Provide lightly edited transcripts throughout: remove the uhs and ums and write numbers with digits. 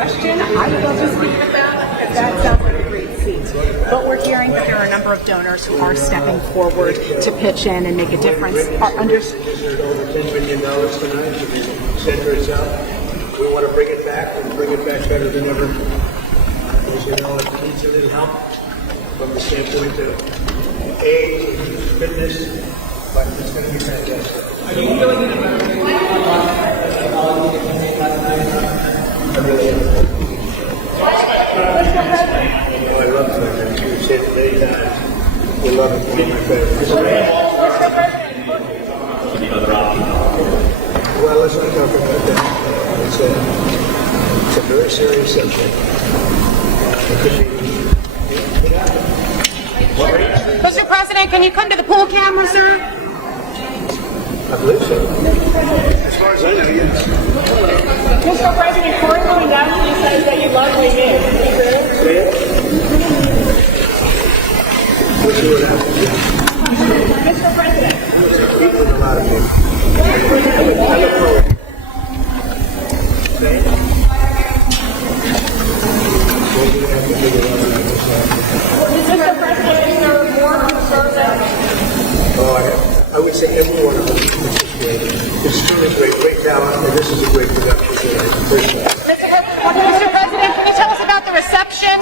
question, I would love to speak with them because that sounds like a great seat. But we're hearing that there are a number of donors who are stepping forward to pitch in and make a difference. Over $10 million tonight to the center itself. We want to bring it back and bring it back better than ever. As you know, it needs a little help from the standpoint of age and fitness, but it's going to be fantastic. I love it. We've said it many times. We love it. One of my favorites. Well, let's not talk about that. It's a very serious subject. Mr. President, can you come to the pool camera, sir? I believe so. As far as I know, yes. Mr. President, Corey Lewandowski says that you love Wei Min. Is it true? Say it. We'll see what happens. Mr. President. He's with a lot of people. I look forward. Say it. Mr. President, is there more concerns? I would say every one of them is great. It's truly great talent, and this is a great production. Mr. President, can you tell us about the reception?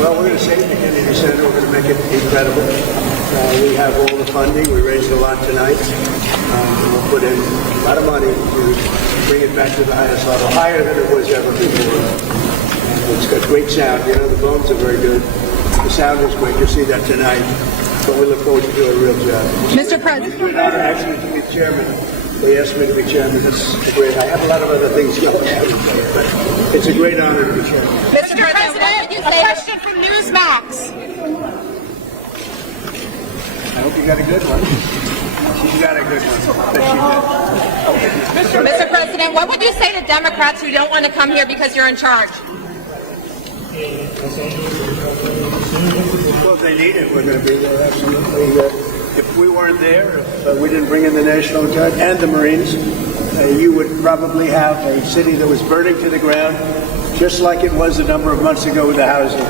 Well, we're going to save the Kennedy Center. We're going to make it incredible. We have all the funding. We raised a lot tonight. We'll put in a lot of money to bring it back to the highest level, higher than it was ever before. It's got great sound. You know, the bones are very good. The sound is great. You'll see that tonight. But we look forward to doing a real job. Mr. President. It's an honor actually to be chairman. They asked me to be chairman. That's great. I have a lot of other things going on, but it's a great honor to be chairman. Mr. President, a question from Newsmax. I hope you got a good one. She's got a good one. Bet she did. Mr. President, what would you say to Democrats who don't want to come here because you're in charge? Well, if they need it, we're going to be there, absolutely. If we weren't there, if we didn't bring in the National Guard and the Marines, you would probably have a city that was burning to the ground, just like it was a number of months ago with the housing.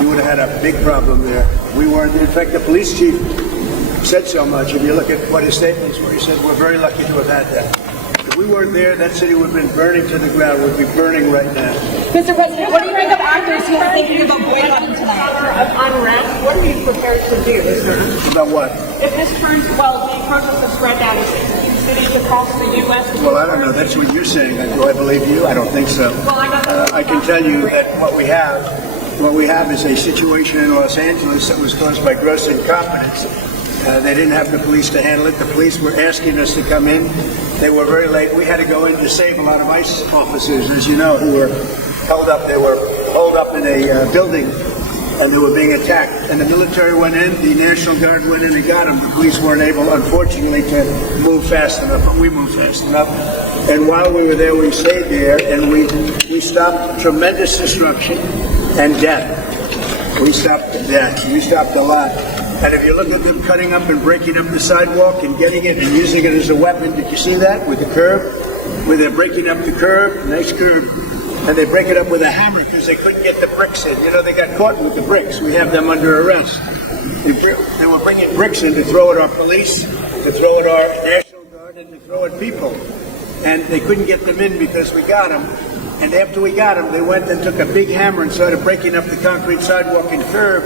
You would have had a big problem there. We weren't there. In fact, the police chief said so much. If you look at what his statements were, he said, we're very lucky to have had that. If we weren't there, that city would have been burning to the ground, would be burning right now. Mr. President, what do you think of actors who are thinking about boycotting tonight? Of unrest, what are you prepared to do? About what? If this turns, well, the protests have spread out to cities across the U.S. Well, I don't know. That's what you're saying. Do I believe you? I don't think so. Well, I can tell you that what we have is a situation in Los Angeles that was caused by gross incompetence. They didn't have the police to handle it. The police were asking us to come in. They were very late. We had to go in to save a lot of ICE officers, as you know, who were held up. They were holed up in a building, and they were being attacked. And the military went in. The National Guard went in and got them. The police weren't able, unfortunately, to move fast enough, but we moved fast enough. And while we were there, we stayed there, and we stopped tremendous destruction and death. We stopped death. We stopped a lot. And if you look at them cutting up and breaking up the sidewalk and getting it and using it as a weapon, did you see that with the curb? Where they're breaking up the curb, nice curb, and they break it up with a hammer because they couldn't get the bricks in. You know, they got caught with the bricks. We have them under arrest. They were bringing bricks in to throw at our police, to throw at our National Guard, and to throw at people. And they couldn't get them in because we got them. And after we got them, they went and took a big hammer and started breaking up the concrete sidewalk and curb.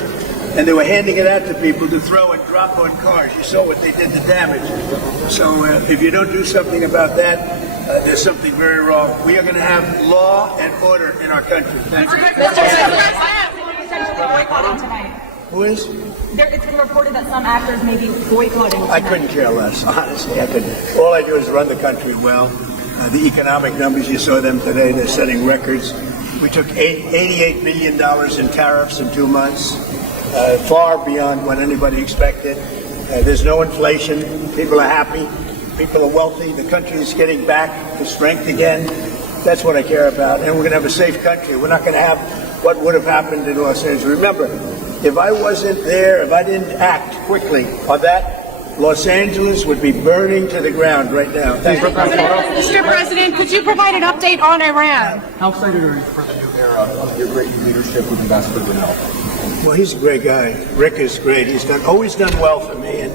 And they were handing it out to people to throw and drop on cars. You saw what they did, the damage. So if you don't do something about that, there's something very wrong. We are going to have law and order in our country. Thank you. Boycotting tonight. Who is? It's been reported that some actors may be boycotting tonight. I couldn't care less, honestly. I couldn't. All I do is run the country well. The economic numbers, you saw them today, they're setting records. We took $88 billion in tariffs in 2 months. Far beyond what anybody expected. There's no inflation. People are happy. People are wealthy. The country is getting back to strength again. That's what I care about. And we're going to have a safe country. We're not going to have what would have happened in Los Angeles. Remember, if I wasn't there, if I didn't act quickly on that, Los Angeles would be burning to the ground right now. Thank you. Mr. President, could you provide an update on Iran? How excited are you for the new era of your great leadership with Ambassador Brunel? Well, he's a great guy. Rick is great. He's always done well for me. And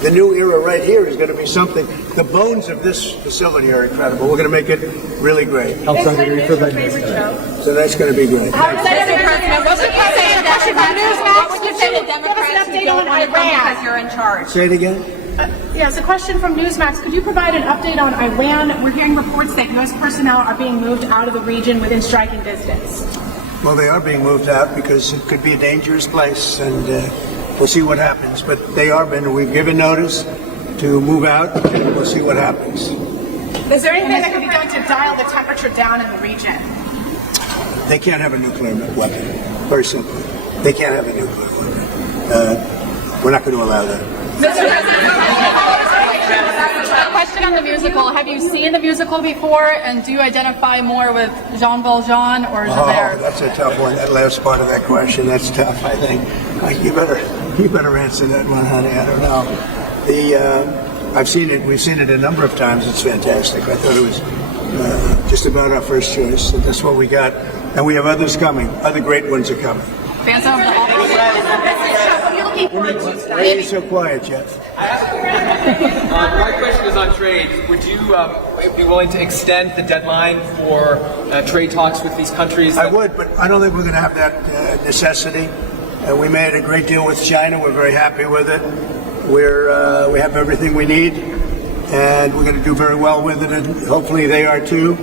the new era right here is going to be something. The bones of this facility are incredible. We're going to make it really great. How excited are you for that? So that's going to be great. Mr. President, what would you say to Democrats? What would you say to Democrats who don't want to come because you're in charge? Say it again. Yes, a question from Newsmax. Could you provide an update on Iran? We're hearing reports that U.S. personnel are being moved out of the region within striking distance. Well, they are being moved out because it could be a dangerous place, and we'll see what happens. But they are been. We've given notice to move out, and we'll see what happens. Is there anything that could be done to dial the temperature down in the region? They can't have a nuclear weapon. Very simple. They can't have a nuclear weapon. We're not going to allow that. Mr. President, a question on the musical. Have you seen the musical before, and do you identify more with Jean Valjean or Javert? Oh, that's a tough one. That last part of that question, that's tough, I think. You better answer that one, honey. I don't know. I've seen it. We've seen it a number of times. It's fantastic. I thought it was just about our first choice. And that's what we got. And we have others coming. Other great ones are coming. Fans of the What are you looking forward to Why are tonight? you so quiet, Jeff? My question is on trade. Would you be willing to extend the deadline for trade talks with these countries? I would, but I don't think we're going to have that necessity. We made a great deal with China. We're very happy with it. We have everything we need, and we're going to do very well with it, and hopefully they are too.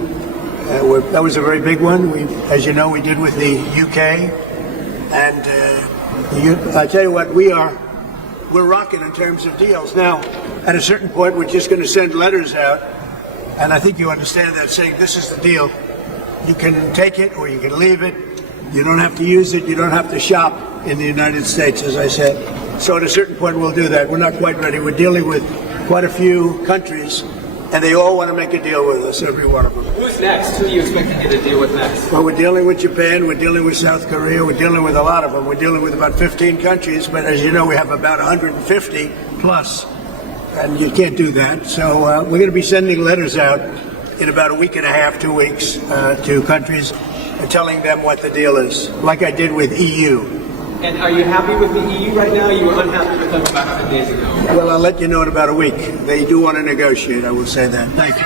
That was a very big one. As you know, we did with the UK, and I tell you what, we're rocking in terms of deals. Now, at a certain point, we're just going to send letters out, and I think you understand that, saying this is the deal. You can take it or you can leave it. You don't have to use it. You don't have to shop in the United States, as I said. So at a certain point, we'll do that. We're not quite ready. We're dealing with quite a few countries, and they all want to make a deal with us, every one of them. Who's next? Who are you expecting to get a deal with next? Well, we're dealing with Japan. We're dealing with South Korea. We're dealing with a lot of them. We're dealing with about 15 countries, but as you know, we have about 150 plus, and you can't do that. So we're going to be sending letters out in about a week and a half, 2 weeks, to countries and telling them what the deal is, like I did with EU. And are you happy with the EU right now? You were unhappy with them about 10 days ago. Well, I'll let you know in about a week. They do want to negotiate, I will say that. Thank you.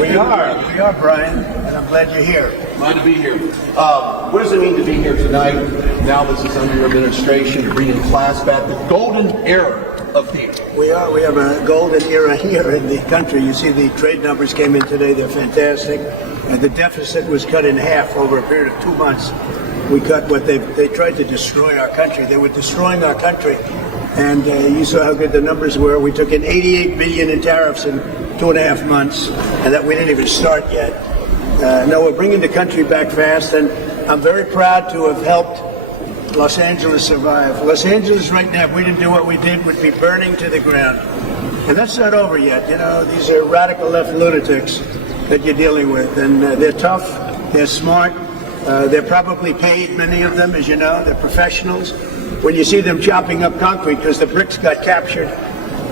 We are, Brian, and I'm glad you're here. Glad to be here. What does it mean to be here tonight, now this is under your administration, bringing class back, the golden era of theater? We have a golden era here in the country. You see the trade numbers came in today. They're fantastic. And the deficit was cut in half over a period of 2 months. We cut what they tried to destroy our country. They were destroying our country. And you saw how good the numbers were. We took in $88 billion in tariffs in 2.5 months, and that we didn't even start yet. No, we're bringing the country back fast, and I'm very proud to have helped Los Angeles survive. Los Angeles right now, if we didn't do what we did, would be burning to the ground. And that's not over yet. You know, these are radical left lunatics that you're dealing with, and they're tough, they're smart, they're probably paid, many of them, as you know, they're professionals. When you see them chopping up concrete, because the bricks got captured,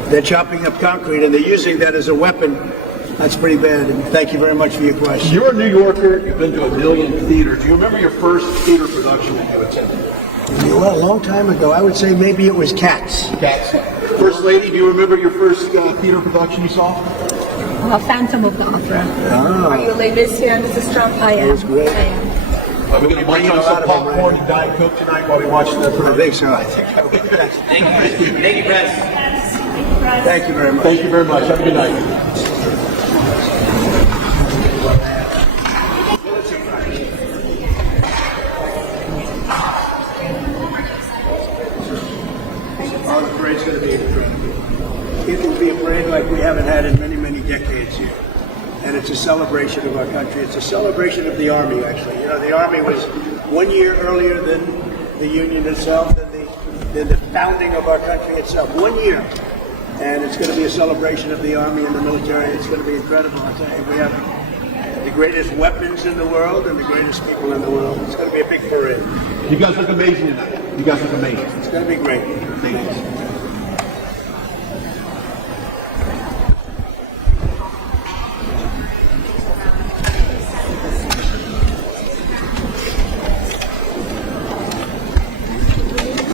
they're chopping up concrete, and they're using that as a weapon. That's pretty bad, and thank you very much for your question. You're a New Yorker, you've been to a million theaters. Do you remember your first theater production that you attended? Well, a long time ago, I would say maybe it was Cats. Cats. First Lady, do you remember your first theater production you saw? Phantom of the Opera. Oh, Are you a latest here, Mrs. Trump? I am. was great. I am. We're going to bring bringing you a lot some of them, popcorn right? and Diet Coke tonight while we watch the I production. think so. I think I would. Thank you, Press. Thank you very much. Thank you very much. Have a good night. Oh, the parade's going to be incredible. It will be a parade like we haven't had in many, many decades here. And it's a celebration of our country. It's a celebration of the Army, actually. You know, the Army was 1 year earlier than the Union itself, than the founding of our country itself. 1 year. And it's going to be a celebration of the Army and the military. It's going to be incredible, I tell you. We have the greatest weapons in the world and the greatest people in the world. It's going to be a big parade. You guys look amazing tonight. You guys look amazing. It's going to be great. Thank you.